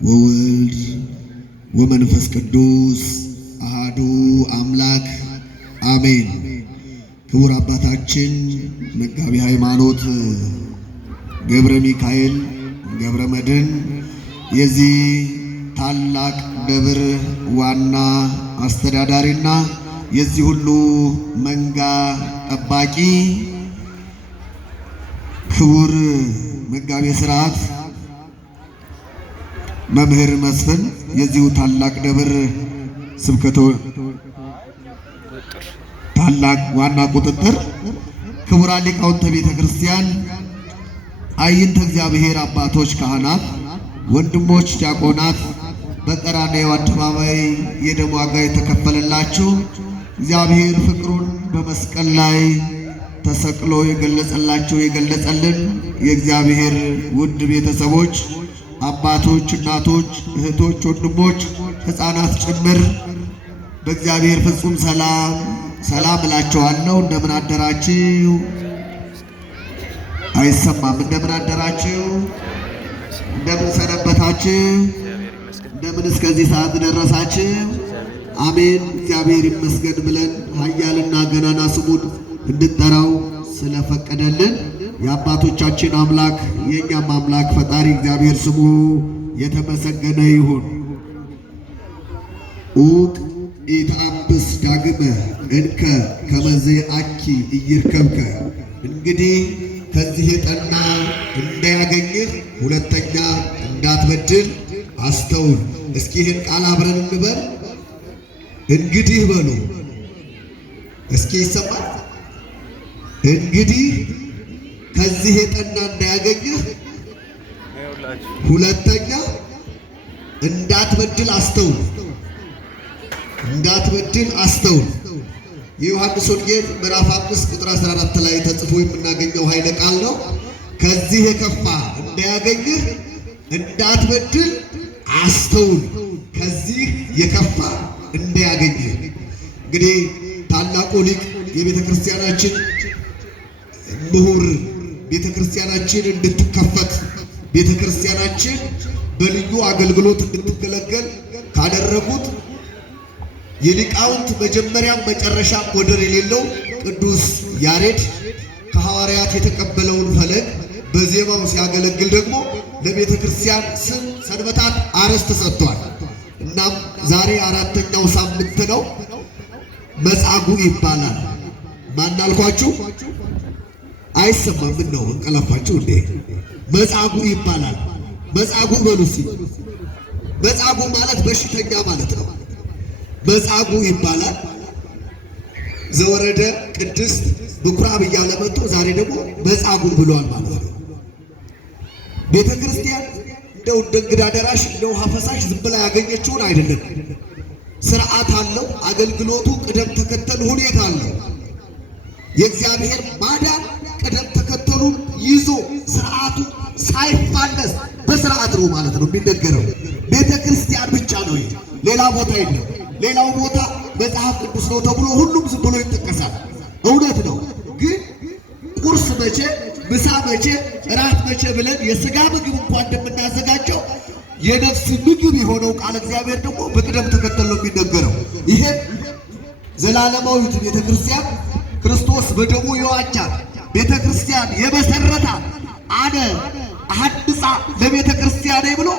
ወወልድ ወመንፈስ ቅዱስ አሃዱ አምላክ አሜን። ክቡር አባታችን መጋቢ ሃይማኖት ገብረ ሚካኤል ገብረ መድኅን የዚህ ታላቅ ደብር ዋና አስተዳዳሪና የዚህ ሁሉ መንጋ ጠባቂ ክቡር መጋቢ ሥርዓት መምህር መስፍን የዚሁ ታላቅ ደብር ስብከተ ታላቅ ዋና ቁጥጥር ክቡራን ሊቃውንተ ቤተ ክርስቲያን፣ አይንተ እግዚአብሔር አባቶች ካህናት፣ ወንድሞች ዲያቆናት፣ በቀራንዮ አደባባይ የደም ዋጋ የተከፈለላችሁ እግዚአብሔር ፍቅሩን በመስቀል ላይ ተሰቅሎ የገለጸላችሁ የገለጸልን የእግዚአብሔር ውድ ቤተሰቦች፣ አባቶች፣ እናቶች፣ እህቶች፣ ወንድሞች፣ ሕፃናት ጭምር በእግዚአብሔር ፍጹም ሰላም እላችኋለሁ። እንደምን አደራችሁ? አይሰማም። እንደምን አደራችሁ? እንደምን ሰነበታችሁ? እንደምን እስከዚህ ሰዓት ደረሳችሁ? አሜን። እግዚአብሔር ይመስገን ብለን ኃያልና ገናና ስሙን እንድንጠራው ስለፈቀደልን የአባቶቻችን አምላክ የእኛም አምላክ ፈጣሪ እግዚአብሔር ስሙ የተመሰገነ ይሁን። ኡቅ ኢትአብስ ዳግመ እንከ ከመዘ አኪ ኢይርከብከ። እንግዲህ ከዚህ የጠና እንዳያገኝህ ሁለተኛ እንዳትበድል አስተውል። እስኪ ይህን ቃል አብረን እንበል። እንግዲህ በሉ እስኪ ይሰማል። እንግዲህ ከዚህ የጠና እንዳያገኝህ ሁለተኛ እንዳትበድል አስተውል። እንዳትበድል አስተውል። የዮሐንስ ወንጌል ምዕራፍ 5 ቁጥር 14 ላይ ተጽፎ የምናገኘው ኃይለ ቃል ነው። ከዚህ የከፋ እንዳያገኝህ እንዳትበድል አስተውል። ከዚህ የከፋ እንዳያገኝህ። እንግዲህ ታላቁ ሊቅ የቤተ ክርስቲያናችን ምሁር ቤተ ክርስቲያናችን እንድትከፈት ቤተ ክርስቲያናችን በልዩ አገልግሎት እንድትገለገል ካደረጉት የሊቃውንት መጀመሪያም መጨረሻም ወደር የሌለው ቅዱስ ያሬድ ከሐዋርያት የተቀበለውን ፈለግ በዜማው ሲያገለግል ደግሞ ለቤተ ክርስቲያን ስም ሰንበታት አርዕስት ሰጥቷል። እናም ዛሬ አራተኛው ሳምንት ነው። መጻጉዕ ይባላል። ማን አልኳችሁ? አይሰማም። ምን ነው እንቀላፋችሁ እንዴ? መጻጉዕ ይባላል። መጻጉዕ በሉ እስኪ። መጻጉዕ ማለት በሽተኛ ማለት ነው። መጻጉዕ ይባላል። ዘወረደ ቅድስት ምኩራብ እያለ መጥቶ ዛሬ ደግሞ መጻጉዕ ብሏል ማለት ነው። ቤተ ክርስቲያን እንደው እንደ እንግዳ ደራሽ እንደ ውሃ ፈሳሽ ዝም ብላ ያገኘችውን አይደለም። ስርዓት አለው። አገልግሎቱ ቅደም ተከተል ሁኔታ አለው። የእግዚአብሔር ማዳን ቅደም ተከተሉ ይዞ ስርዓቱ ሳይፋለስ በስርዓት ነው ማለት ነው የሚነገረው። ቤተ ክርስቲያን ብቻ ነው ይሄ፣ ሌላ ቦታ የለም። ሌላው ቦታ መጽሐፍ ቅዱስ ነው ተብሎ ሁሉም ዝም ብሎ ይጠቀሳል። እውነት ነው። ግን ቁርስ መቼ፣ ምሳ መቼ፣ እራት መቼ ብለን የሥጋ ምግብ እንኳን እንደምናዘጋጀው የነፍስ ምግብ የሆነው ቃል እግዚአብሔር ደግሞ በቅደም ተከተል ነው የሚነገረው። ይሄ ዘላለማዊት ቤተ ክርስቲያን ክርስቶስ በደሙ የዋጃት ቤተ ክርስቲያን የመሰረታት አነ አሐንጻ ለቤተ ክርስቲያኔ ብሎ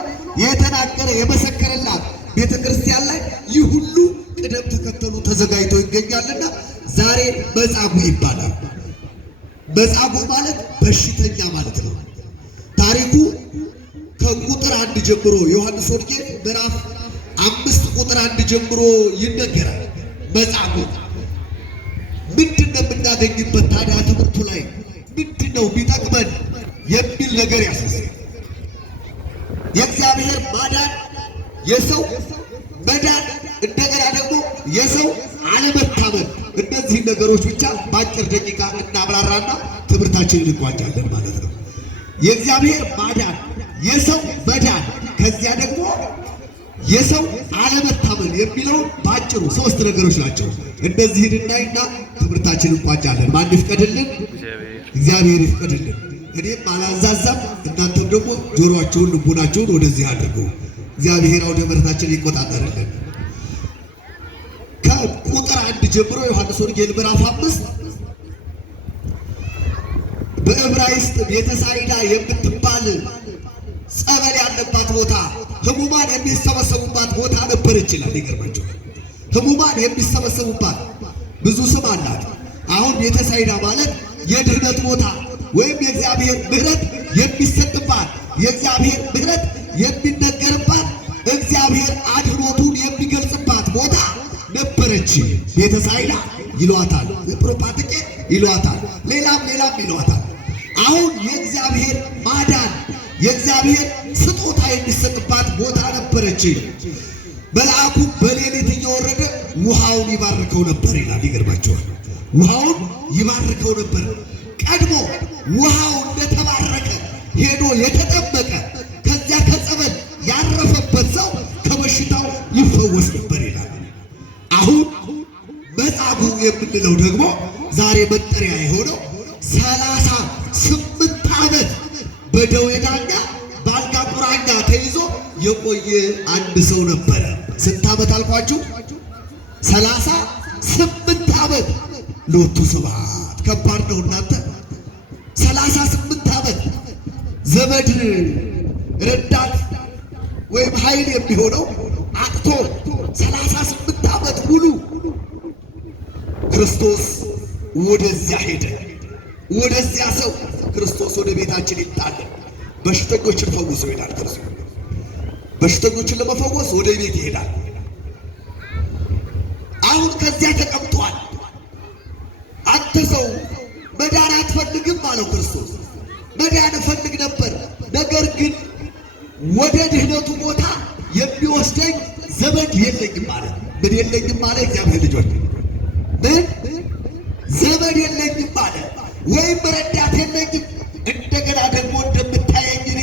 የተናገረ የመሰከረላት ቤተ ክርስቲያን ላይ ይህ ሁሉ ቅደም ተከተሉ ተዘጋጅቶ ይገኛልና ዛሬ መጻጉዕ ይባላል። መጻጉዕ ማለት በሽተኛ ማለት ነው። ታሪኩ ከቁጥር 1 ጀምሮ ዮሐንስ ወንጌል ምዕራፍ 5 ቁጥር 1 ጀምሮ ይነገራል። መጻጉዕ ምንድነው የምናገኝበት ታዲያ? ትምህርቱ ላይ ምንድነው ቢጠቅመን የሚል ነገር ያሳስባል። የእግዚአብሔር ማዳን፣ የሰው መዳን፣ እንደገና ደግሞ የሰው አለመታመን፣ እነዚህ ነገሮች ብቻ በአጭር ደቂቃ እናብራራና ትምህርታችንን እንቋጫለን ማለት ነው። የእግዚአብሔር ማዳን፣ የሰው መዳን፣ ከዚያ ደግሞ የሰው አለመታመን የሚለው ባጭሩ ሶስት ነገሮች ናቸው። እነዚህን እናይና ትምህርታችንን እንቋጫለን። ማን ይፍቀድልን? እግዚአብሔር ይፍቀድልን። እኔም አላዛዛም፣ እናንተም ደግሞ ጆሮአችሁን ልቡናችሁን ወደዚህ አድርጉ። እግዚአብሔር አውደ ምሕረታችንን ይቆጣጠርልን። ከቁጥር 1 ጀምሮ ዮሐንስ ወንጌል ምዕራፍ 5 በዕብራይስጥ ቤተሳይዳ የምትባል ጸበል ያለባት ቦታ ሕሙማን የሚሰበሰቡባት ቦታ ነበረች ይላል። ይገርማችኋል። ሕሙማን የሚሰበሰቡባት ብዙ ስም አላት። አሁን ቤተሳይዳ ማለት የድህነት ቦታ ወይም የእግዚአብሔር ምሕረት የሚሰጥባት፣ የእግዚአብሔር ምሕረት የሚነገርባት፣ እግዚአብሔር አድኅኖቱን የሚገልጽባት ቦታ ነበረች። ቤተሳይዳ ይሏታል፣ ፕሮፓትቄ ይሏታል፣ ሌላም ይሏታል። አሁን የእግዚአብሔር ማዳን የእግዚአብሔር ስጦታ የሚሰጥባት ቦታ ነበረች። መልአኩ በሌሊት እየወረደ ውሃውን ይባርከው ነበር ይላል። ይገርማቸዋል። ውሃውን ይባርከው ነበር። ቀድሞ ውሃው እንደተባረከ ሄዶ የተጠመቀ ከዚያ ከጸበል ያረፈበት ሰው ከበሽታው ይፈወስ ነበር ይላል። አሁን መጻጉዕ የምንለው ደግሞ ዛሬ መጠሪያ የሆነው 38 ዓመት በደዌ ዳኛ በአልጋ ቁራኛ ተይዞ የቆየ አንድ ሰው ነበረ። ስንት ዓመት አልኳችሁ? 38 ዓመት። ሎቱ ስብሐት። ከባድ ነው እናንተ። 38 ዓመት ዘመድ ረዳት ወይም ኃይል የሚሆነው አጥቶ 38 ዓመት ሙሉ ክርስቶስ ወደዚያ ሄደ። ወደዚያ ሰው ክርስቶስ ወደ ቤታችን ይጣለን፣ በሽተኞችን ፈውሶ ይሄዳል። ክርስቶስ በሽተኞችን ለመፈወስ ወደ ቤት ይሄዳል። አሁን ከዚያ ተቀምጧል። አንተ ሰው መዳን አትፈልግም አለው ክርስቶስ። መዳን እፈልግ ነበር፣ ነገር ግን ወደ ድህነቱ ቦታ የሚወስደኝ ዘመድ የለኝም ማለት። ምን የለኝም ማለት? እግዚአብሔር ልጆች ምን ዘመድ የለኝም ማለት ወይም ረዳት የለኝም። እንደገና ደግሞ እንደምታየኝ እኔ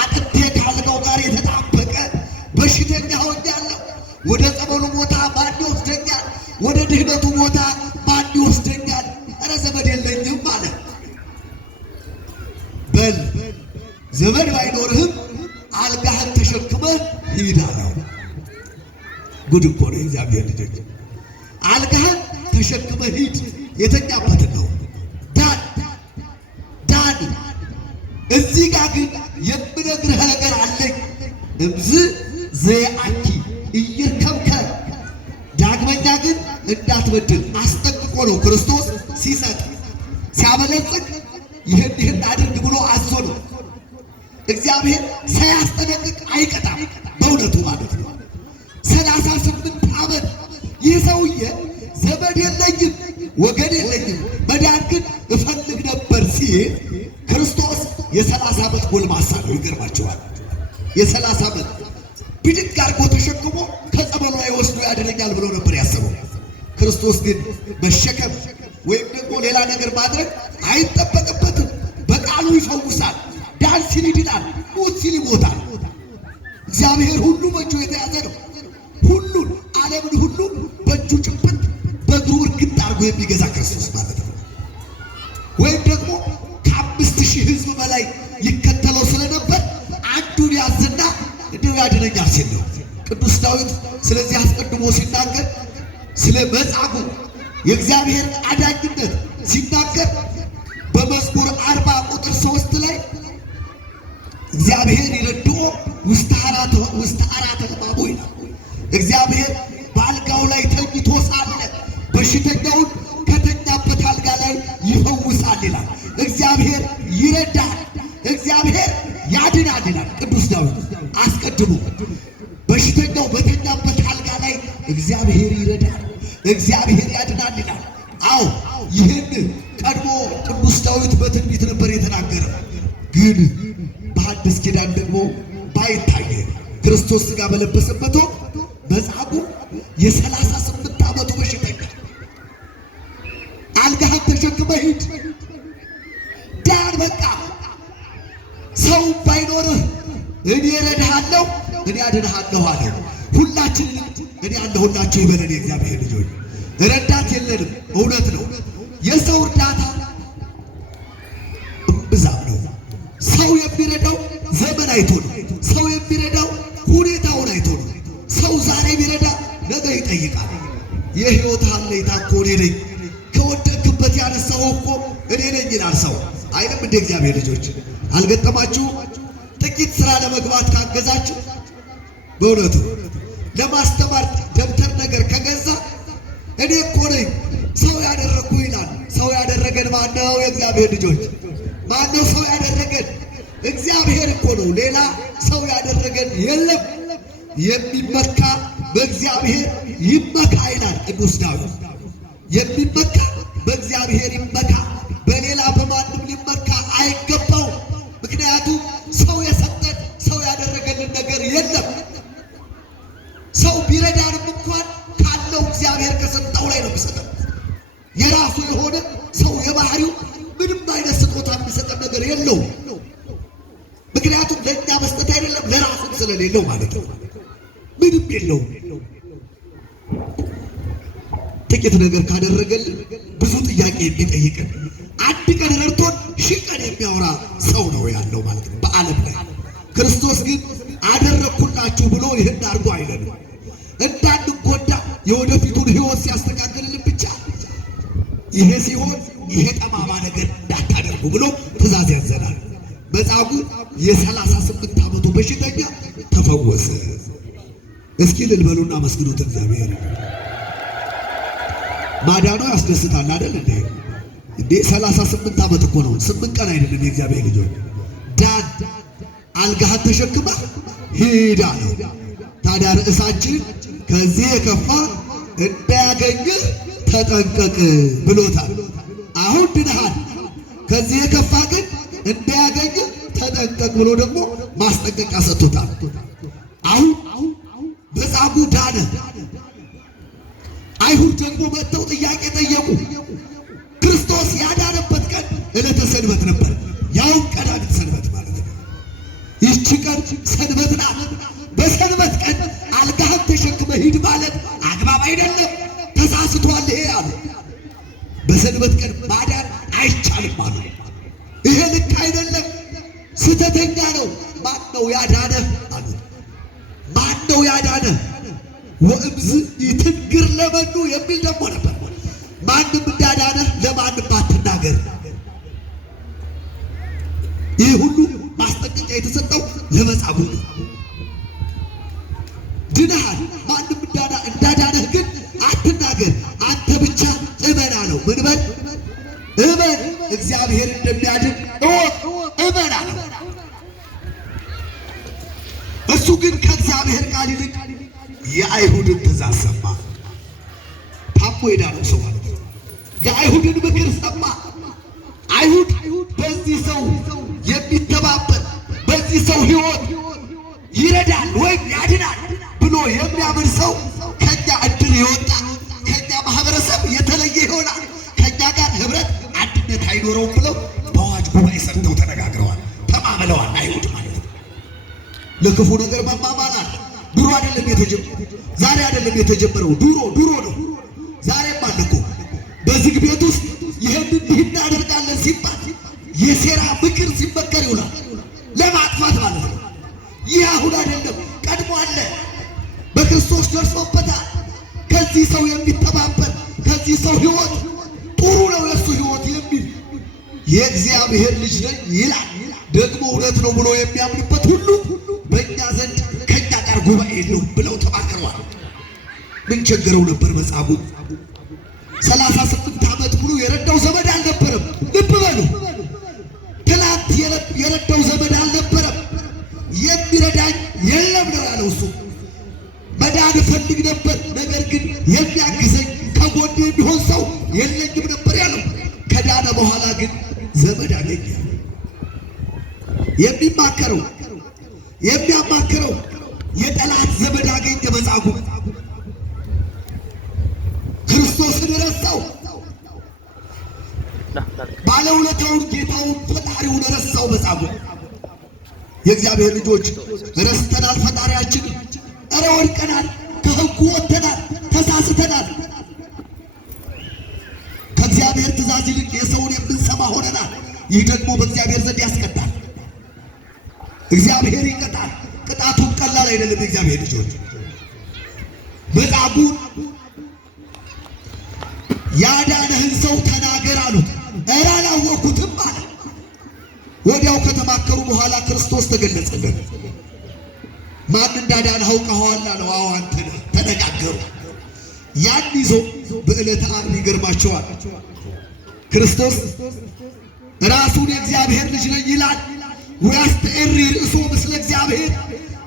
አጥንቴ ከአልጋው ጋር የተጣበቀ በሽተኛ ሆኛለሁ። ወደ ጸበሉ ቦታ ማን ይወስደኛል? ወደ ድህነቱ ቦታ ማን ይወስደኛል? ኧረ ዘመድ የለኝም ማለት። በል ዘመድ ባይኖርህም አልጋህን ተሸክመህ ሂድ አለው። ጉድ እኮ ነው እግዚአብሔር ልጆች። አልጋህን ተሸክመህ ሂድ። የተኛበትን ነው ዳን። እዚህ ጋር ግን የምነግርህ ነገር አለኝ። እምዝ ዘየአኪ ኢይርከብከ፣ ዳግመኛ ግን እንዳትበድል አስጠንቅቆ ነው ክርስቶስ ሲሰጥ ሲያበለጽግ ይህን አድርግ ብሎ አዞ ነው። እግዚአብሔር ሳያስጠነቅቅ አይቀጣም፣ በእውነቱ ማለት ነው። 38 ዓመት ይህ ሰውዬ ዘመድ የለኝም ወገን የለኝም መዳን ግን እፈልግ ነበር ሲል ክርስቶስ የ30 ዓመት ጎልማሳ ነው። ይገርማቸዋል። የ30 ዓመት ብድግ አድርጎ ተሸክሞ ከጸበሉ ላይ ወስዶ ያድነኛል ብሎ ነበር ያሰበው። ክርስቶስ ግን መሸከም ወይም ደግሞ ሌላ ነገር ማድረግ አይጠበቅበትም። በቃሉ ይፈውሳል። ዳን ሲል ይድናል፣ ሞት ሲል ይሞታል። እግዚአብሔር ሁሉ በእጁ የተያዘ ነው። ሁሉን ዓለምን ሁሉ በእጁ ጭብጥ በእግሩ እርግጥ አድርጎ የሚገዛ ክርስቶስ ማለት ነው። ወይም ደግሞ ከ5000 ሕዝብ በላይ ይከተለው ስለነበር አንዱን ያዝና እንደው ያድነኛል ሲል ነው ቅዱስ ዳዊት። ስለዚህ አስቀድሞ ሲናገር ስለ መጻጉዕ የእግዚአብሔር አዳኝነት ሲናገር በመዝሙር 40 ቁጥር 3 ላይ እግዚአብሔር ይረድኦ ውስተ አራተ ሕማሙ ይላል። እግዚአብሔር በአልጋው ላይ ተኝቶ ሳለ በሽተኛውን ከተኛበት አልጋ ላይ ይፈውሳል ይላል። እግዚአብሔር ይረዳል፣ እግዚአብሔር ያድናል ይላል ቅዱስ ዳዊት። አስቀድሞ በሽተኛው በተኛበት አልጋ ላይ እግዚአብሔር ይረዳል፣ እግዚአብሔር ያድናል ይላል። አዎ ይህን ቀድሞ ቅዱስ ዳዊት በትንቢት ነበር የተናገረው። ግን በሐዲስ ኪዳን ደግሞ ባይታየ ክርስቶስ ሥጋ በለበሰበት ወቅት መጻጉዕ የ38 ዓመቱ በሽተኛ አልጋህን ተሸክመህ ሂድ ዳን። በቃ ሰው ባይኖርህ እኔ እረዳሃለሁ፣ እኔ አድንሃለሁ አለ። ሁላችን እኔ አለሁላችሁ ይበለን የእግዚአብሔር ልጆች። ረዳት የለንም፣ እውነት ነው። የሰው እርዳታ እምብዛም ነው። ሰው የሚረዳው ዘመን አይቶ ነው። ሰው የሚረዳው ሁኔታ ይጠይቃል። የሕይወት ሀሌታ እኮ እኔ ነኝ፣ ከወደቅክበት ያነሳው እኮ እኔ ነኝ ይላል ሰው አይደለም እንደ እግዚአብሔር ልጆች አልገጠማችሁ? ጥቂት ስራ ለመግባት ካገዛችሁ በእውነቱ ለማስተማር ደብተር ነገር ከገዛ እኔ እኮ ነኝ ሰው ያደረግኩ ይላል። ሰው ያደረገን ማነው? የእግዚአብሔር ልጆች ማነው ሰው ያደረገን? እግዚአብሔር እኮ ነው። ሌላ ሰው ያደረገን የለም። የሚመካ በእግዚአብሔር ይመካ ይላል ቅዱስ ዳዊት። የሚመካ በእግዚአብሔር ይመካ፣ በሌላ በማንም ሊመካ አይገባው። ምክንያቱም ሰው የሰጠን ሰው ያደረገልን ነገር የለም። ሰው ቢረዳንም እንኳን ካለው እግዚአብሔር ከሰጠው ላይ ነው የሚሰጠን። የራሱ የሆነ ሰው የባህሪው ምንም አይነት ስጦታ የሚሰጠን ነገር የለውም። ምክንያቱም ለእኛ መስጠት አይደለም ለራሱም ስለሌለው ማለት ነው። ምንም የለውም። ጥቂት ነገር ካደረገልን ብዙ ጥያቄ የሚጠይቅን፣ አንድ ቀን ረድቶን ሺህ ቀን የሚያወራ ሰው ነው ያለው ማለት ነው በዓለም ላይ። ክርስቶስ ግን አደረግኩላችሁ ብሎ ይህን አድርጎ አይለንም። እንዳንጎዳ የወደፊቱን ሕይወት ሲያስተካክልልን ብቻ ይሄ ሲሆን ይሄ ጠማማ ነገር እንዳታደርጉ ብሎ ትእዛዝ ያዘናል። መጻጉዕ የ38 ዓመቱ በሽተኛ ተፈወሰ። እስኪ ልልበሉና መስግኑት እግዚአብሔር። ማዳኑ ያስደስታል አይደል እንዴ? 38 ዓመት እኮ ነው፣ 8 ቀን አይደለም። የእግዚአብሔር ልጆች ዳን አልጋህን ተሸክማ ሂድ አለው። ታዲያ ርዕሳችን ከዚህ የከፋ እንዳያገኝህ ተጠንቀቅ ብሎታል። አሁን ድነሃል፣ ከዚህ የከፋ ግን እንዳያገኝህ ተጠንቀቅ ብሎ ደግሞ ማስጠንቀቂያ ሰጥቶታል። አሁን መጻጉዕ ዳነ። አይሁድ ደግሞ መጥተው ጥያቄ ጠየቁ። ክርስቶስ ያዳነበት ቀን ዕለተ ሰንበት ነበር፣ ያውም ቀዳሚት ሰንበት ማለት ነው። ይህች ቀን ሰንበት ናት። በሰንበት ቀን አልጋህን ተሸክመ ሂድ ማለት አግባብ አይደለም፣ ተሳስቷል ይሄ አሉ። በሰንበት ቀን ማዳን አይቻልም አሉ። ይሄ ልክ አይደለም፣ ስተተኛ ነው። ማን ነው ያዳነህ አሉ። ማን ነው ያዳነህ? ወእምዝ ይትንግር ለመኑ የሚል ደግሞ ነበር። ማንም እንዳዳነህ ለማንም አትናገር። ይህ ሁሉ ማስጠንቀቂያ የተሰጠው ለመጻጉዕ ነው። ድነሃል፣ ማንም እንዳዳነህ ግን አትናገር፣ አንተ ብቻ እመን አለው። ምን በል? እመን፣ እግዚአብሔር እንደሚያድን እወቅ፣ እመን አለው። እሱ ግን ከእግዚአብሔር ቃል ይልቅ የአይሁድን ትእዛዝ ሰማ። ታሞ የዳነው ሰው ማለት ነው። የአይሁድን ምክር ሰማ። አይሁድ በዚህ ሰው የሚተባበር በዚህ ሰው ሕይወት ይረዳል ወይም ያድናል ብሎ የሚያምን ሰው ከኛ እድል የወጣ ከኛ ማህበረሰብ የተለየ ይሆናል፣ ከኛ ጋር ህብረት አንድነት አይኖረውም ብለው በአዋጅ ጉባኤ ሰርተው ተነጋግረዋል፣ ተማምለዋል። አይሁድ ማለት ነው። ለክፉ ነገር መማማላል ድሮ አይደለም የተጀመረው፣ ዛሬ አይደለም የተጀመረው፣ ድሮ ነው። ዛሬም አለ እኮ በዝግ ቤት ውስጥ ይሄንን እናደርጋለን ሲባል የሴራ ምክር ሲመከር ይውላል፣ ለማጥፋት ማለት ነው። ይህ አሁን አይደለም፣ ቀድሞ አለ። በክርስቶስ ደርሶበታል። ከዚህ ሰው የሚተባበር ከዚህ ሰው ሕይወት ጥሩ ነው የእሱ ሕይወት የሚል የእግዚአብሔር ልጅ ነኝ ይላል። ደግሞ እውነት ነው ብሎ የሚያምንበት ሁሉ በእኛ ዘንድ ከእኛ ጋር ጉባኤ የለውም ብለው ተማክረዋል። ምን ቸገረው ነበር መጻጉዕ? 38 ዓመት ሙሉ የረዳው ዘመድ አልነበረም። ልብ በሉ፣ ትናንት የረዳው ዘመድ አልነበረም። የሚረዳኝ የለም ነው ያለው። እሱ መዳን እፈልግ ነበር፣ ነገር ግን የሚያግዘኝ ከጎኔ የሚሆን ሰው የለኝም ነበር ያለው። ከዳነ በኋላ ግን ዘመድ አገኘ። የሚያማክረው የጠላት ዘመድ አገኘ መጻጉዕ። ክርስቶስን ረሳው። ባለውለታውን ጌታውን ፈጣሪውን ረሳው መጻጉዕ። የእግዚአብሔር ልጆች ረስተናል ፈጣሪያችን። እረ ወድቀናል፣ ከሕጉ ወጥተናል፣ ተሳስተናል። ከእግዚአብሔር ትእዛዝ ይልቅ የሰውን የምንሰማ ሆነናል። ይህ ደግሞ በእግዚአብሔር ዘንድ ያስቀጣል። እግዚአብሔር ይቀጣል። ቅጣቱም ቀላል አይደለም። የእግዚአብሔር ልጆች መጻጉዕን ያዳነህን ሰው ተናገር አሉት። ኧረ አላወቅሁትም አለ። ወዲያው ከተማከሩ በኋላ ክርስቶስ ተገለጸለት። ማን እንዳዳነህ አውቀኸዋል አለው። አዎ አንተ ነህ። ተነጋገሩ። ያን ይዞ በዕለተ ዓርብ ይገርማቸዋል። ክርስቶስ ራሱን የእግዚአብሔር ልጅ ነኝ ይላል። ወያስተዕሪ ርእሶ ምስለ እግዚአብሔር፣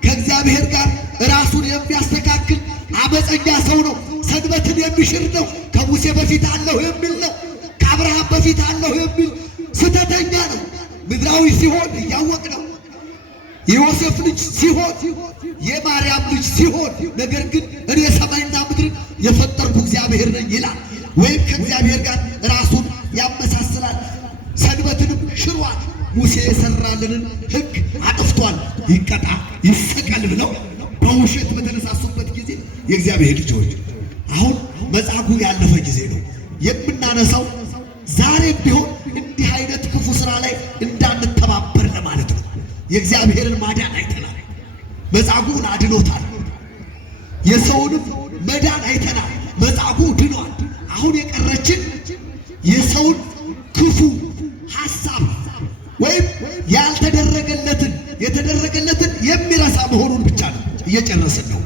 ከእግዚአብሔር ጋር ራሱን የሚያስተካክል አመፀኛ ሰው ነው። ሰንበትን የሚሽር ነው። ከሙሴ በፊት አለሁ የሚል ነው። ከአብርሃም በፊት አለሁ የሚል ስተተኛ ነው። ምድራዊ ሲሆን እያወቅ ነው። የዮሴፍ ልጅ ሲሆን የማርያም ልጅ ሲሆን፣ ነገር ግን እኔ ሰማይና ምድርን የፈጠርኩ እግዚአብሔር ነኝ ይላል። ወይም ከእግዚአብሔር ጋር ራሱን ያመሳስላል። ሰንበትንም ሽሯል። ሙሴ የሰራልንን ሕግ አጥፍቷል። ይቀጣ ይሰቀል ብለው በውሸት በተነሳሱበት ጊዜ የእግዚአብሔር ልጆች አሁን መጻጉዕ ያለፈ ጊዜ ነው የምናነሳው። ዛሬም ቢሆን እንዲህ አይነት ክፉ ስራ ላይ እንዳንተባበር ለማለት ነው። የእግዚአብሔርን ማዳን አይተናል። መጻጉዕን አድኖታል። የሰውንም መዳን አይተናል። መጻጉዕ ድኗል። አሁን የቀረችን የሰውን ክፉ ሐሳብ ወይም ያልተደረገለትን የተደረገለትን የሚረሳ መሆኑን ብቻ ነው እየጨረስን ነው።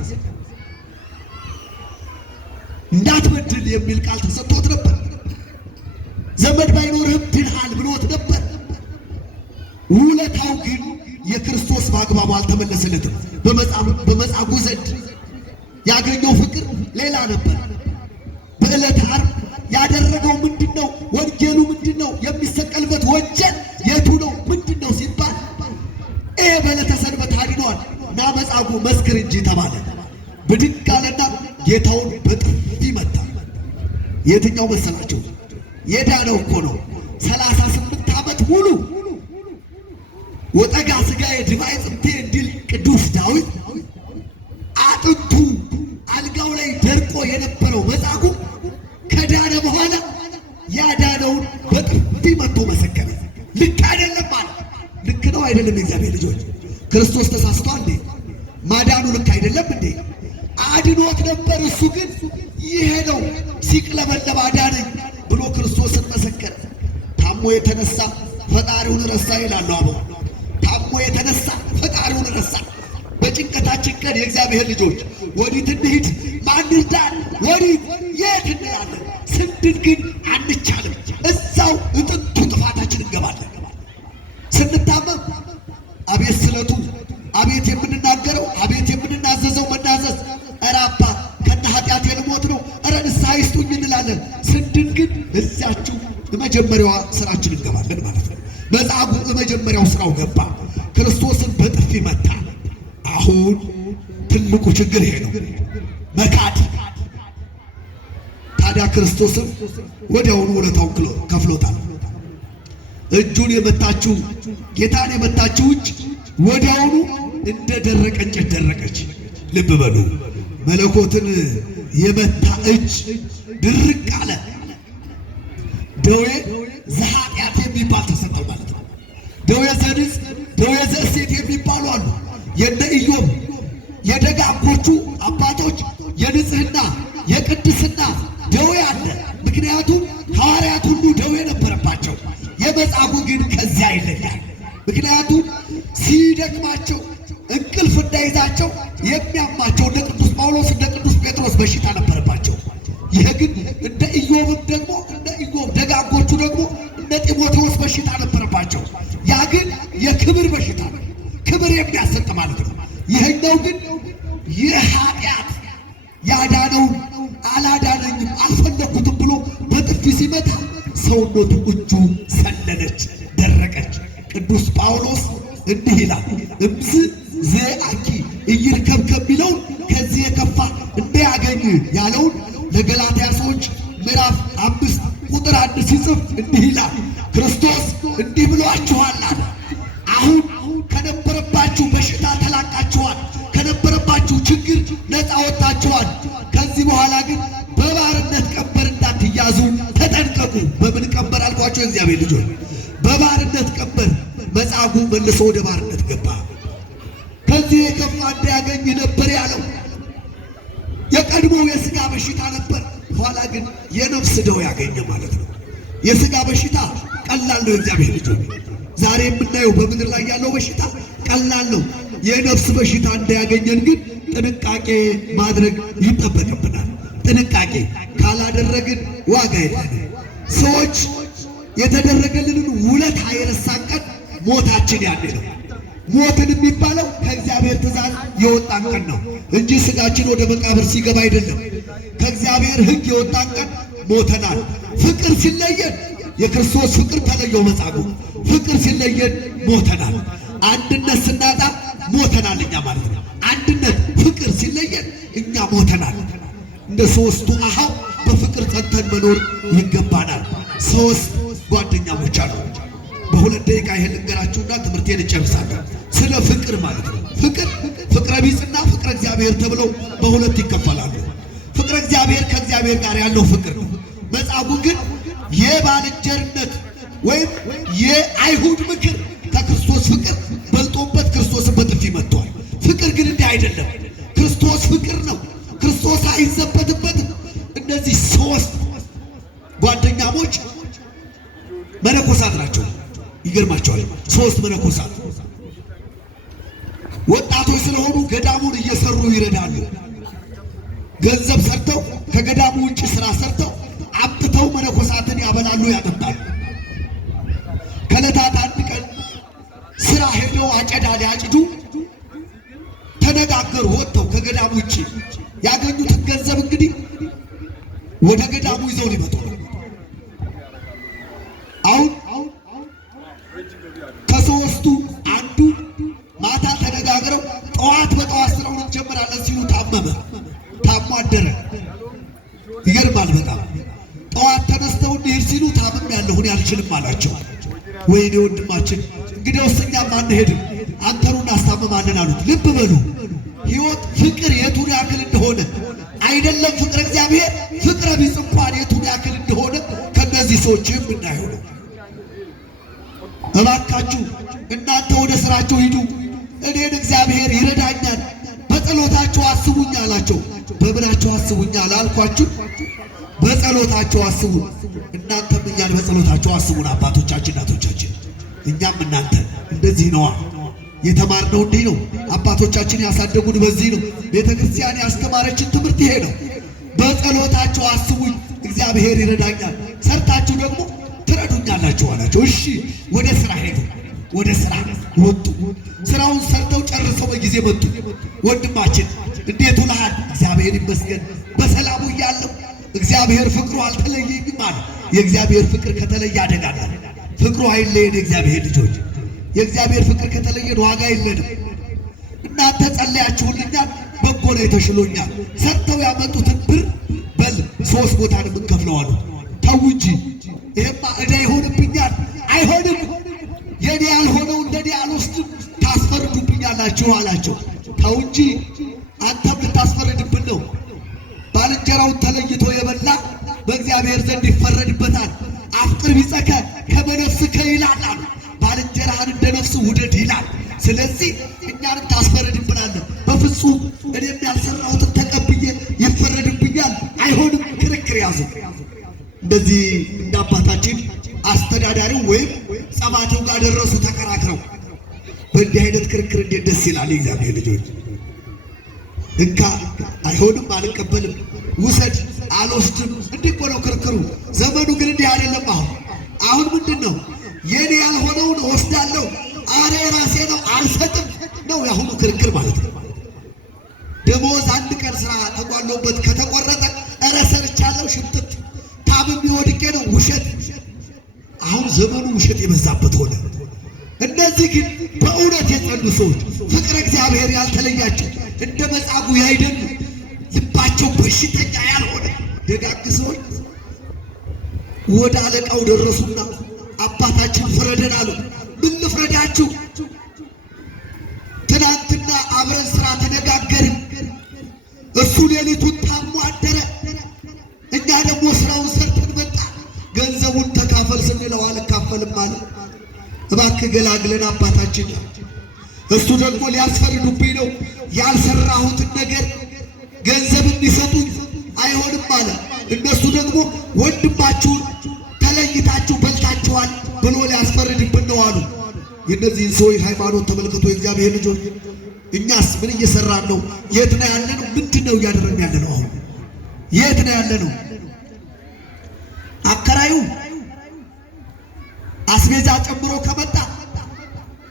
እንዳትበድል የሚል ቃል ተሰጥቶት ነበር። ዘመድ ባይኖርህም ድንሃል ብሎት ነበር። ውለታው ግን የክርስቶስ በአግባቡ አልተመለሰለትም። በመጻጉዕ ዘንድ ያገኘው ፍቅር ሌላ ነበር። በዕለተ ዓርብ ያደረገው ምንድነው? ወንጀሉ ምንድነው? የሚሰቀልበት ወንጀል የቱ ነው? ምንድነው ሲባል በዕለተ ሰንበት አድኗል። ና መጻጉዕ መስክር እንጂ ተባለ። ብድግ አለና ጌታውን በጥፊ መታ። የትኛው መሰላችሁ? የዳነው እኮ ነው። 38 ዓመት ሙሉ ወጠጋ ሥጋዬ ድባይ ጽምቴ እንዲል ቅዱስ ዳዊት አጥንቱ አልጋው ላይ ደርቆ የነበረው መጻጉዕ ከዳነ በኋላ ያዳነውን በጥፊ መቶ መሰከረ። ልክ አይደለም ማለት ልክ ነው አይደለም? የእግዚአብሔር ልጆች ክርስቶስ ተሳስቷል እንዴ? ማዳኑ ልክ አይደለም እንዴ? አድኖት ነበር። እሱ ግን ይሄ ነው ሲቅለበለብ አዳነኝ ብሎ ክርስቶስን መሰከረ። ታሞ የተነሳ ፈጣሪውን ረሳ ይላሉ አበው። ታሞ የተነሳ ፈጣሪውን ረሳ። በጭንቀታችን ቀን የእግዚአብሔር ልጆች ወዲት እንሂድ፣ ማን ይርዳን፣ ወዲት የት እንላለን። ስንድን ግን አንቻልም። እዛው እጥንቱ ጥፋታችን እንገባለን። ስንታመም አቤት ስለቱ፣ አቤት የምንናገረው፣ አቤት የምንናዘዘው መናዘዝ። ኧረ አባ ከነ ኃጢአቴ ልሞት ነው፣ ኧረ ንስሐ ይስጡኝ እንላለን። ስንድን ግን እዚያችሁ የመጀመሪያዋ ስራችን እንገባለን ማለት ነው። መጻጉዕ የመጀመሪያው ስራው ገባ፣ ክርስቶስን በጥፊ መታ። አሁን ትልቁ ችግር ይሄ ነው፣ መካድ። ታዲያ ክርስቶስም ወዲያውኑ ውለታውን ከፍሎታል። እጁን የመታችው ጌታን የመታችው እጅ ወዲያውኑ እንደ ደረቀ እንጨት ደረቀች። ልብ በሉ፣ መለኮትን የመታ እጅ ድርቅ አለ። ደዌ ዘኃጢአት የሚባል ተሰጠው ማለት ነው። ደዌ ዘንጽ፣ ደዌ ዘእሴት የሚባሉ አሉ። የነ ኢዮብ የደጋጎቹ አባቶች የንጽህና የቅድስና ደዌ አለ። ምክንያቱም ሐዋርያት ሁሉ ደዌ ነበረባቸው። የመጻጉዕ ግን ከዚያ ይለያል። ምክንያቱም ሲደክማቸው እንቅልፍ እንዳይዛቸው የሚያማቸው እንደ ቅዱስ ጳውሎስ እንደ ቅዱስ ጴጥሮስ በሽታ ነበረባቸው። ይህ ግን እንደ ኢዮብም ደግሞ እንደ ኢዮብ ደጋጎቹ ደግሞ እንደ ጢሞቴዎስ በሽታ ነበረባቸው። ያ ግን የክብር በሽታ ነው፣ ክብር የሚያሰጥ ማለት ነው። ይህኛው ግን የኃጢአት ያዳነውን አላዳነኝም አልፈለኩትም ብሎ በጥፊ ሲመታ ሰውነቱ እጁ ሰለለች፣ ደረቀች። ቅዱስ ጳውሎስ እንዲህ ይላል፣ እምዝ ዘአኪ እይርከብ ከሚለውን ከዚህ የከፋ እንዳያገኝ ያለውን ለገላትያ ሰዎች ምዕራፍ 5 ቁጥር 1 ሲጽፍ እንዲህ ይላል፣ ክርስቶስ እንዲህ ብሏችኋል አለ። አሁን ከነበረባችሁ በሽታ ተላቃችኋል፣ ከነበረባችሁ ችግር ነፃ ወጥታችኋል። ከዚህ በኋላ ግን በባርነት ቀንበር እንዳትያዙ ተጠንቀቁ። በምን ቀንበር አልኳቸው? እግዚአብሔር ልጆች በባርነት ቀንበር። መጻጉዕ መልሶ ወደ ባርነት ገባ። ከዚህ የከፋ እንዳያገኝ ነበር ያለው። ቀድሞ የሥጋ በሽታ ነበር፣ ኋላ ግን የነፍስ ደዌ ያገኘ ማለት ነው። የሥጋ በሽታ ቀላል ነው የእግዚአብሔር ልጆች። ዛሬ የምናየው በምድር ላይ ያለው በሽታ ቀላል ነው። የነፍስ በሽታ እንዳያገኘን ግን ጥንቃቄ ማድረግ ይጠበቅብናል። ጥንቃቄ ካላደረግን ዋጋ የለንም። ሰዎች የተደረገልንን ውለታ የረሳን ቀን ሞታችን ያኔ ነው። ሞትን የሚባለው ከእግዚአብሔር ትእዛዝ የወጣን ቀን ነው እንጂ ሥጋችን ወደ መቃብር ሲገባ አይደለም። ከእግዚአብሔር ሕግ የወጣን ቀን ሞተናል። ፍቅር ሲለየን የክርስቶስ ፍቅር ተለየው መጻጉዕ። ፍቅር ሲለየን ሞተናል። አንድነት ስናጣ ሞተናል እኛ ማለት ነው። አንድነት ፍቅር ሲለየን እኛ ሞተናል። እንደ ሦስቱ አሃው በፍቅር ጸንተን መኖር ይገባናል። ሦስት ጓደኛሞች አሉ። በሁለት ደቂቃ ይሄን ልንገራችሁና ትምህርቴን እጨርሳለሁ። ስለ ፍቅር ማለት ነው። ፍቅረ ቢጽና ፍቅረ እግዚአብሔር ተብለው በሁለት ይከፈላሉ። ፍቅረ እግዚአብሔር ከእግዚአብሔር ጋር ያለው ፍቅር ነው። መጻጉዕ ግን የባልንጀርነት ወይም የአይሁድ ምክር ከክርስቶስ ፍቅር በልጦበት ክርስቶስን በጥፊ መጥቷል። ፍቅር ግን እንዲህ አይደለም። ክርስቶስ ፍቅር ነው። ክርስቶስ አይዘበትበትም። እነዚህ ሦስት ጓደኛሞች መነኮሳት ናቸው። ይገርማቸዋል። ሦስት መነኮሳት ወጣቶች ስለሆኑ ገዳሙን እየሰሩ ይረዳሉ። ገንዘብ ሰርተው ከገዳሙ ውጭ ስራ ሰርተው አብጥተው መነኮሳትን ያበላሉ፣ ያጠጣሉ። ከዕለታት አንድ ቀን ስራ ሄደው አጨዳ ሊያጭዱ ተነጋገሩ። ወጥተው ከገዳሙ ውጭ ያገኙትን ገንዘብ እንግዲህ ወደ ገዳሙ ይዘው ሊመጡ ነው። አሁን ከሦስቱ አንዱ ማታ ተነጋግረው በጠዋት ስራውን እንጀምራለን ሲሉ ታሞ አደረ። ይገርማል በጣም። ጠዋት ተነስተው እንሂድ ሲሉ ታምም ያለሁን አልችልም አላቸው። ወይኔ ወንድማችን እንግዲያውስ እኛም አንሄድም አንተኑ እናስታምማለን አሉት። ልብ በሉ ሕይወት ፍቅር የቱን ያክል እንደሆነ አይደለም ፍቅረ እግዚአብሔር ፍቅረ ቢጽ እንኳን የቱን ያክል እንደሆነ ከነዚህ ሰዎች የምናየው ነው። እባካችሁ እናንተ ወደ ስራችሁ ሂዱ፣ እኔን እግዚአብሔር ይረዳኛል፣ በጸሎታችሁ አስቡኝ አላቸው። በምናችሁ አስቡኝ አላልኳችሁ? በጸሎታችሁ አስቡን። እናንተም እኛን በጸሎታችሁ አስቡን። አባቶቻችን እናቶቻችን፣ እኛም እናንተ እንደዚህ ነዋ። የተማርነው እንዲህ ነው። አባቶቻችን ያሳደጉን በዚህ ነው። ቤተ ክርስቲያን ያስተማረችን ትምህርት ይሄ ነው። በጸሎታችሁ አስቡኝ፣ እግዚአብሔር ይረዳኛል፣ ሰርታችሁ ደግሞ ትረዱኛላችሁ አላቸው። እሺ ወደ ስራ ሄዱ። ወደ ስራ ወጡ። ስራውን ሰርተው ጨርሰው በጊዜ መጡ። ወንድማችን እንዴት ውለሃል? እግዚአብሔር ይመስገን በሰላሙ እያለሁ እግዚአብሔር ፍቅሩ አልተለየኝም አለ። የእግዚአብሔር ፍቅር ከተለየ አደጋ አለ። ፍቅሩ አይለየን። የእግዚአብሔር ልጆች የእግዚአብሔር ፍቅር ከተለየን ዋጋ የለንም። እናንተ ጸለያችሁልኛል፣ በጎ ነው ተሽሎኛል። ሰርተው ያመጡትን ብር በል 3 ቦታ ነው የምንከፍለው አሉ። ተው እንጂ ይሄማ ዕዳ ይሆንብኛል። አይሆንም፣ የኔ ያልሆነው እንደኔ አልወስድም፣ ታስፈርዱብኛላችሁ አላቸው። ተው እንጂ አንተም ልታስፈርድብን ነው። ባልንጀራውን ተለይቶ የበላ በእግዚአብሔር ዘንድ ይፈረድበታል። አፍቅር ቢጸከ ከመ ነፍስከ ይላል አሉ። ባልንጀራህን እንደ ነፍስ ውደድ ይላል። ስለዚህ እኛንም ታስፈርድብናለህ። በፍጹም እኔም ያልሰራሁትን ተቀብዬ ይፈረድብኛል፣ አይሆንም። ክርክር ያዙ። እንደዚህ እንደ አባታችን አስተዳዳሪው ወይም ጸባቴው ጋር ደረሱ ተከራክረው። በእንዲህ አይነት ክርክር እንዴት ደስ ይላል! የእግዚአብሔር ልጆች እንካ፣ አይሆንም፣ አልቀበልም፣ ውሰድ፣ አልወስድም፣ እንዲህ እኮ ነው ክርክሩ። ዘመኑ ግን እንዲህ አይደለም። አሁን ምንድን ነው? የኔ ያልሆነውን እወስዳለሁ፣ አረ የራሴ ነው አልሰጥም ነው ያሁኑ ክርክር ማለት ነው። ደሞዝ አንድ ቀን ስራ ተጓሎበት ከተቆረጠ እረ ሰርቻለሁ ሽምጥጥ ታምሜ ወድቄ ነው ውሸት። አሁን ዘመኑ ውሸት የበዛበት ሆነ። እነዚህ ግን በእውነት የጸኑ ሰዎች ፍቅረ እግዚአብሔር ያልተለያቸው እንደ መጻጉዕ ያይደሉ፣ ልባቸው በሽተኛ ያልሆነ ደጋግ ሰዎች ወደ አለቃው ደረሱና አባታችን ፍረደን አሉ። ምን ልፍረዳችሁ? ትናንትና አብረን ስራ ተነጋገርን፣ እሱ ሌሊቱን ታሞ አደረ፣ እኛ ደግሞ ስራውን ሰርተን መጣ። ገንዘቡን ተካፈል ስንለው አልካፈልም አለ። እባክህ ገላግለን አባታችን። እሱ ደግሞ ሊያስፈርዱብኝ ነው፣ ያልሰራሁትን ነገር ገንዘብ እንዲሰጡኝ እነሱ ደግሞ ወንድማችሁን ተለይታችሁ በልታችኋል ብሎ ሊያስፈርድብን ነው አሉ። የእነዚህን ሰዎች ሃይማኖት ተመልክቶ የእግዚአብሔር ልጆች እኛስ ምን እየሰራን ነው? የት ነው ያለነው? ምንድን ነው እያደረግን ያለነው? አሁን የት ነው ያለነው? አከራዩ አስቤዛ ጨምሮ ከመጣ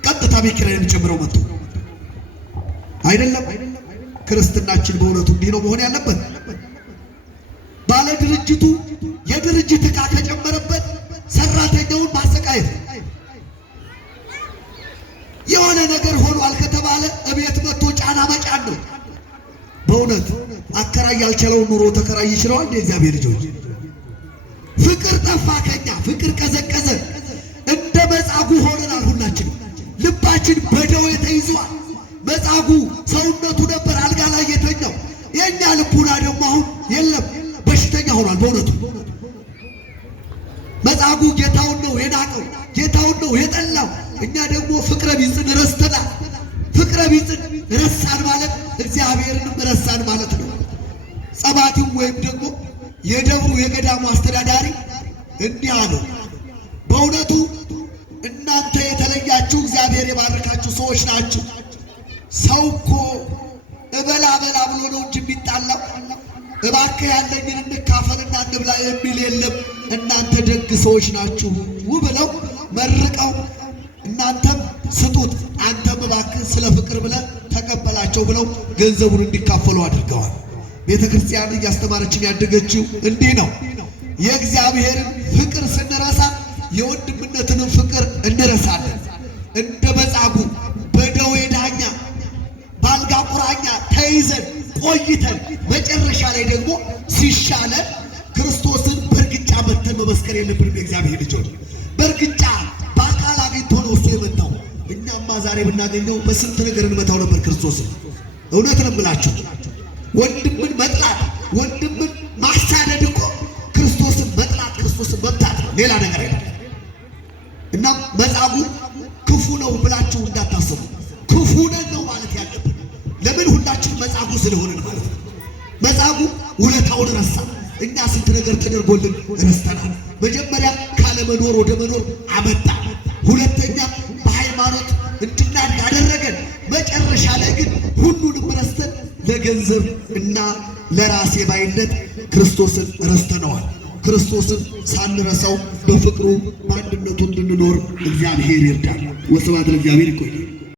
ቀጥታ ቤት ኪራይን ጨምረው መጡ አይደለም? ክርስትናችን በእውነቱ እንዲህ ነው መሆን ያለበት። ባለ ድርጅቱ የድርጅት ዕቃ ከጨመረበት ሰራተኛውን ማሰቃየት፣ የሆነ ነገር ሆኗል ከተባለ እቤት መጥቶ ጫና መጫን ነው። በእውነት አከራይ ያልቻለውን ኑሮ ተከራይ ይችላል። የእግዚአብሔር ልጆች ፍቅር ጠፋ ከኛ፣ ፍቅር ቀዘቀዘ። እንደ መጻጉዕ ሆነናል። ሁላችንም ልባችን በደዌ ተይዟል። መጻጉዕ ሰውነቱ ነበር አልጋ ላይ የተኛው። የኛ ልቡና ደግሞ አሁን የለም፣ በሽተኛ ሆኗል። በእውነቱ መጻጉዕ ጌታውን ነው የናቀው፣ ጌታውን ነው የጠላው። እኛ ደግሞ ፍቅረ ቢጽን ረስተናል። ፍቅረ ቢጽን ረሳን ማለት እግዚአብሔርንም ረሳን ማለት ነው። ጸባቲው ወይም ደግሞ የደብሩ የገዳሙ አስተዳዳሪ እንዲህ አለው፣ በእውነቱ እናንተ የተለያችሁ እግዚአብሔር የባረካችሁ ሰዎች ናችሁ። ሰው እኮ እበላ በላ ብሎ ነው እንጂ የሚጣላው እባክህ ያለኝን እንካፈልና እንብላ የሚል የለም። እናንተ ደግ ሰዎች ናችሁ ብለው መርቀው እናንተም ስጡት፣ አንተም እባክህ ስለ ፍቅር ብለህ ተቀበላቸው ብለው ገንዘቡን እንዲካፈሉ አድርገዋል። ቤተ ክርስቲያን እያስተማረችን ያደገችው እንዲህ ነው። የእግዚአብሔርን ፍቅር ስንረሳ የወንድምነትንም ፍቅር እንረሳለን። እንደ መጻጉዕ በደዌ ዳኛ በአልጋ ቁራኛ ተይዘን ቆይተን መጨረሻ ላይ ደግሞ ሲሻለን ክርስቶስን በእርግጫ መተን መመስከር የለብንም። የእግዚአብሔር ልጆች በእርግጫ በአካል አግኝቶ ነው እሱ የመጣው። እኛማ ዛሬ ብናገኘው በስንት ነገር እንመታው ነበር ክርስቶስን። እውነት ነው የምላችሁ። ወንድምን መጥላት፣ ወንድምን ማሳደድ እኮ ክርስቶስን መጥላት፣ ክርስቶስን መምታት ነው፣ ሌላ ነገር አይደለም። እና መጻጉዕ ክፉ ነው ብላችሁ እንዳታስቡ። ክፉ ነን ነው ማለት ያለብን። ለምን? ሁላችን መጻጉዕ ስለሆንን ማለት ነው። መጻጉዕ ውለታውን ረሳ። እኛ ስንት ነገር ተደርጎልን ረስተናል። መጀመሪያ ካለመኖር ወደ መኖር አመጣ። ሁለተኛ በሃይማኖት እንድናድግ አደረገን። መጨረሻ ላይ ግን ሁሉንም ረስተን ለገንዘብ እና ለራሴ ባይነት ክርስቶስን ረስተነዋል። ክርስቶስን ሳንረሳው በፍቅሩ በአንድነቱ እንድንኖር እግዚአብሔር ይርዳል። ወስብሐት ለእግዚአብሔር። ይቆይ።